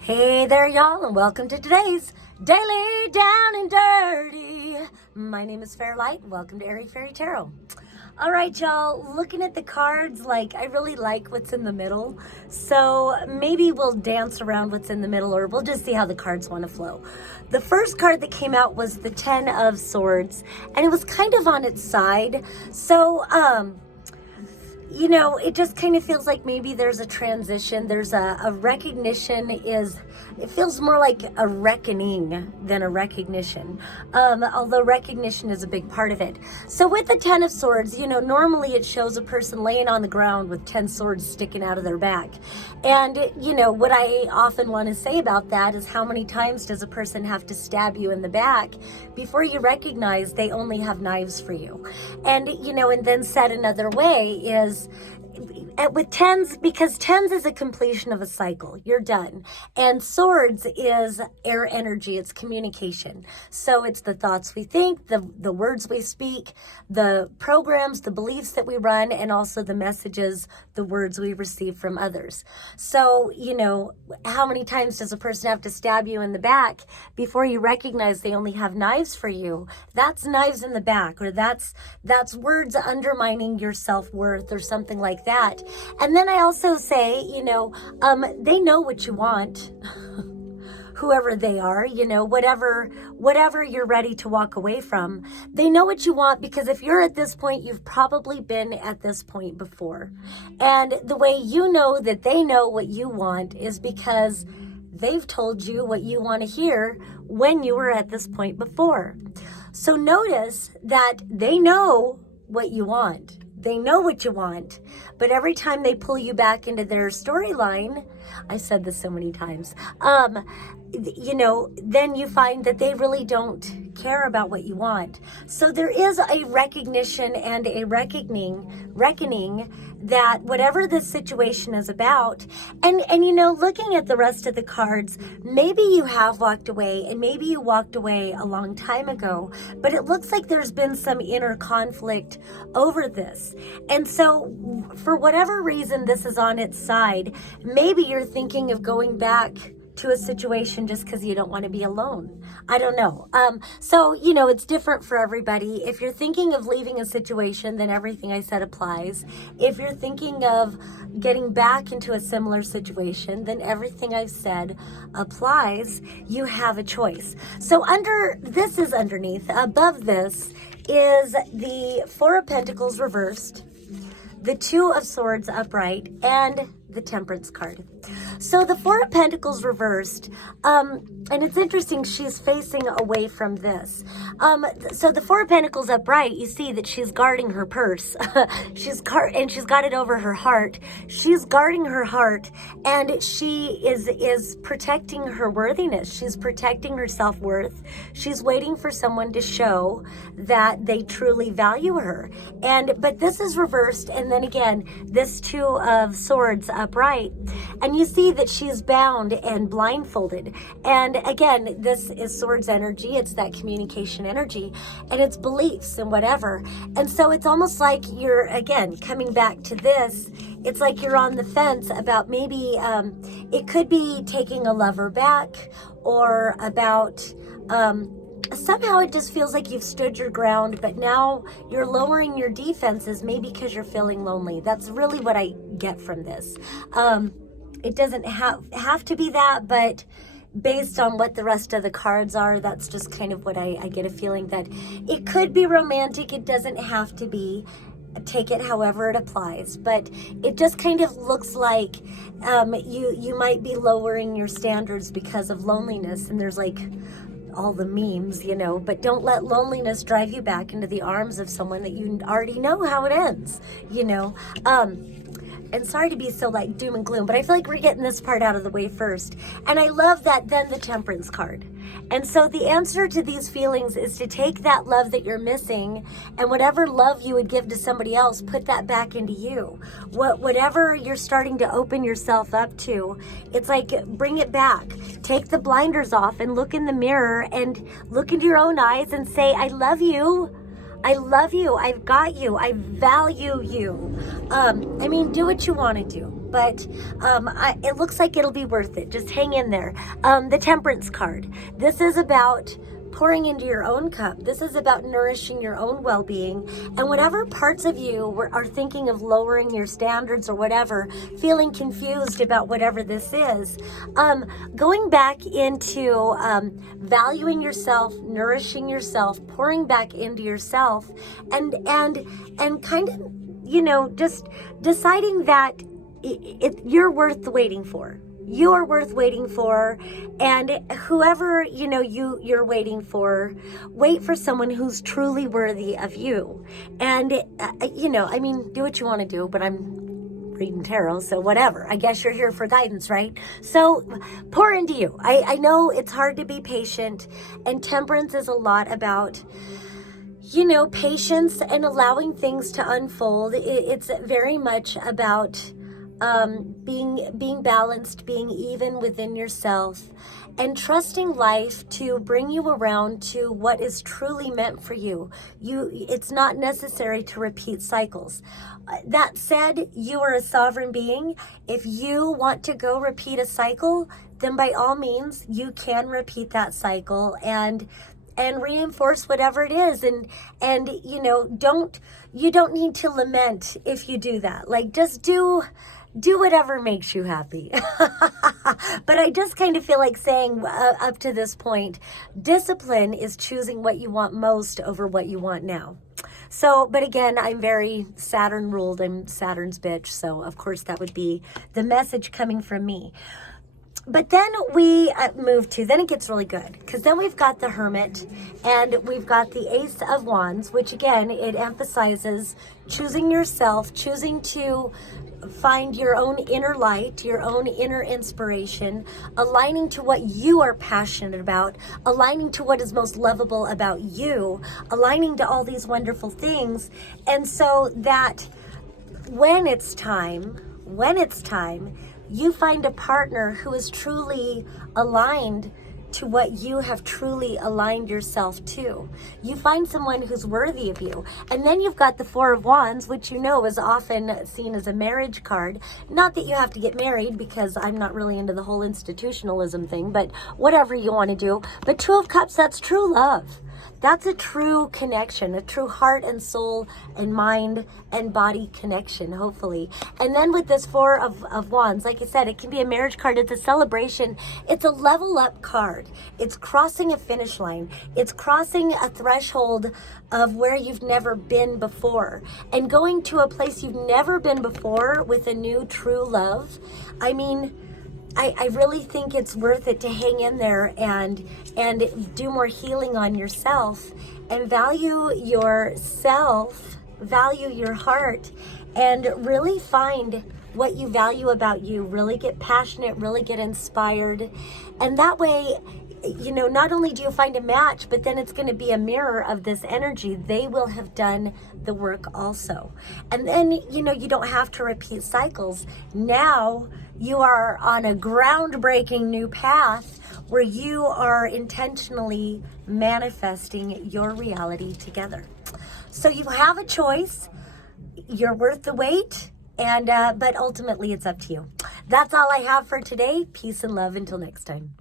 Hey there, y'all, and welcome to today's Daily Down and Dirty. My name is Fairlight. Welcome to Airy Fairy Tarot. All right, y'all, looking at the cards, I really like what's in the middle. So maybe we'll dance around what's in the middle, or we'll just see how the cards want to flow. The first card that came out was the Ten of Swords, and it was kind of on its side. So, it just kind of feels like maybe there's a transition. There's a recognition it feels more like a reckoning than a recognition. Although recognition is a big part of it. So with the Ten of Swords, normally it shows a person laying on the ground with 10 swords sticking out of their back. And, what I often want to say about that is how many times does a person have to stab you in the back before you recognize they only have knives for you? And, and then said another way is, with tens, because tens is a completion of a cycle, you're done. And swords is air energy, it's communication. So it's the thoughts we think, the words we speak, the programs, the beliefs that we run, and also the messages, the words we receive from others. So, how many times does a person have to stab you in the back before you recognize they only have knives for you? That's knives in the back, or that's words undermining your self-worth or something like that. And then I also say, they know what you want, whoever they are, whatever you're ready to walk away from. They know what you want, because if you're at this point, you've probably been at this point before. And the way you know that they know what you want is because they've told you what you want to hear when you were at this point before. So notice that they know what you want. They know what you want, but every time they pull you back into their storyline, I said this so many times, then you find that they really don't care about what you want. So there is a recognition and a reckoning that whatever this situation is about, and looking at the rest of the cards, maybe you have walked away, and maybe you walked away a long time ago, but it looks like there's been some inner conflict over this. And so for whatever reason this is on its side, maybe you're thinking of going back to a situation just because you don't want to be alone. I don't know. So it's different for everybody. If you're thinking of leaving a situation, then everything I said applies. If you're thinking of getting back into a similar situation, then everything I've said applies. You have a choice. So this is underneath. Above this is the Four of Pentacles reversed, the Two of Swords upright, and the Temperance card. So the Four of Pentacles reversed, and it's interesting, she's facing away from this. So the Four of Pentacles upright, you see that she's guarding her purse. she's got it over her heart. She's guarding her heart, and she is protecting her worthiness. She's protecting her self-worth. She's waiting for someone to show that they truly value her. But this is reversed, and then again, this Two of Swords upright, and you see that she's bound and blindfolded. And again, this is swords energy. It's that communication energy, and it's beliefs and whatever. And so it's almost like you're, again, coming back to this, it's like you're on the fence about maybe it could be taking a lover back, or about somehow it just feels like you've stood your ground, but now you're lowering your defenses, maybe because you're feeling lonely. That's really what I get from this. It doesn't have to be that, but based on what the rest of the cards are, that's just kind of what I get a feeling that it could be romantic. It doesn't have to be. Take it however it applies, but it just kind of looks like you might be lowering your standards because of loneliness. And there's all the memes, but don't let loneliness drive you back into the arms of someone that you already know how it ends, And sorry to be so doom and gloom, but I feel like we're getting this part out of the way first. And I love that then the Temperance card. And so the answer to these feelings is to take that love that you're missing, and whatever love you would give to somebody else, put that back into you. Whatever you're starting to open yourself up to, it's like, bring it back. Take the blinders off and look in the mirror and look into your own eyes and say, I love you. I love you. I've got you. I value you. Do what you want to do. but it looks like it'll be worth it. Just hang in there. The Temperance card. This is about pouring into your own cup. This is about nourishing your own well-being. And whatever parts of you are thinking of lowering your standards or whatever, feeling confused about whatever this is, going back into valuing yourself, nourishing yourself, pouring back into yourself, and kind of, you know, just deciding that you're worth the waiting for. You are worth waiting for, and whoever, you know, you're waiting for, wait for someone who's truly worthy of you. And you know, I mean, do what you want to do, but I'm reading tarot, so whatever. I guess you're here for guidance, right? So pour into you. I know it's hard to be patient, and temperance is a lot about, you know, patience and allowing things to unfold. It's very much about being balanced, being even within yourself, and trusting life to bring you around to what is truly meant for you. It's not necessary to repeat cycles. That said, you are a sovereign being. If you want to go repeat a cycle, then by all means, you can repeat that cycle and reinforce whatever it is, and you know, you don't need to lament if you do that. Like, just do whatever makes you happy. But I just kind of feel like saying up to this point, discipline is choosing what you want most over what you want now. So, but again, I'm very Saturn ruled. I'm Saturn's bitch. So of course that would be the message coming from me. But then we move to, then it gets really good, because then we've got the Hermit and we've got the Ace of Wands, which again, it emphasizes choosing yourself, choosing to find your own inner light, your own inner inspiration, aligning to what you are passionate about, aligning to what is most lovable about you, aligning to all these wonderful things. And so that when it's time, you find a partner who is truly aligned to what you have truly aligned yourself to. You find someone who's worthy of you. And then you've got the Four of Wands, which you know is often seen as a marriage card. Not that you have to get married, because I'm not really into the whole institutionalism thing, but whatever you want to do. But Two of Cups, that's true love. That's a true connection, a true heart and soul and mind and body connection, hopefully. And then with this Four of Wands, like I said, it can be a marriage card. It's a celebration. It's a level up card. It's crossing a finish line. It's crossing a threshold of where you've never been before and going to a place you've never been before with a new true love. I mean, I really think it's worth it to hang in there and do more healing on yourself and value yourself, value your heart, and really find what you value about you. Really get passionate, really get inspired. And that way, you know, not only do you find a match, but then it's going to be a mirror of this energy. They will have done the work also. And then, you know, you don't have to repeat cycles. Now you are on a groundbreaking new path where you are intentionally manifesting your reality together. So you have a choice. You're worth the wait. And but ultimately it's up to you. That's all I have for today. Peace and love until next time.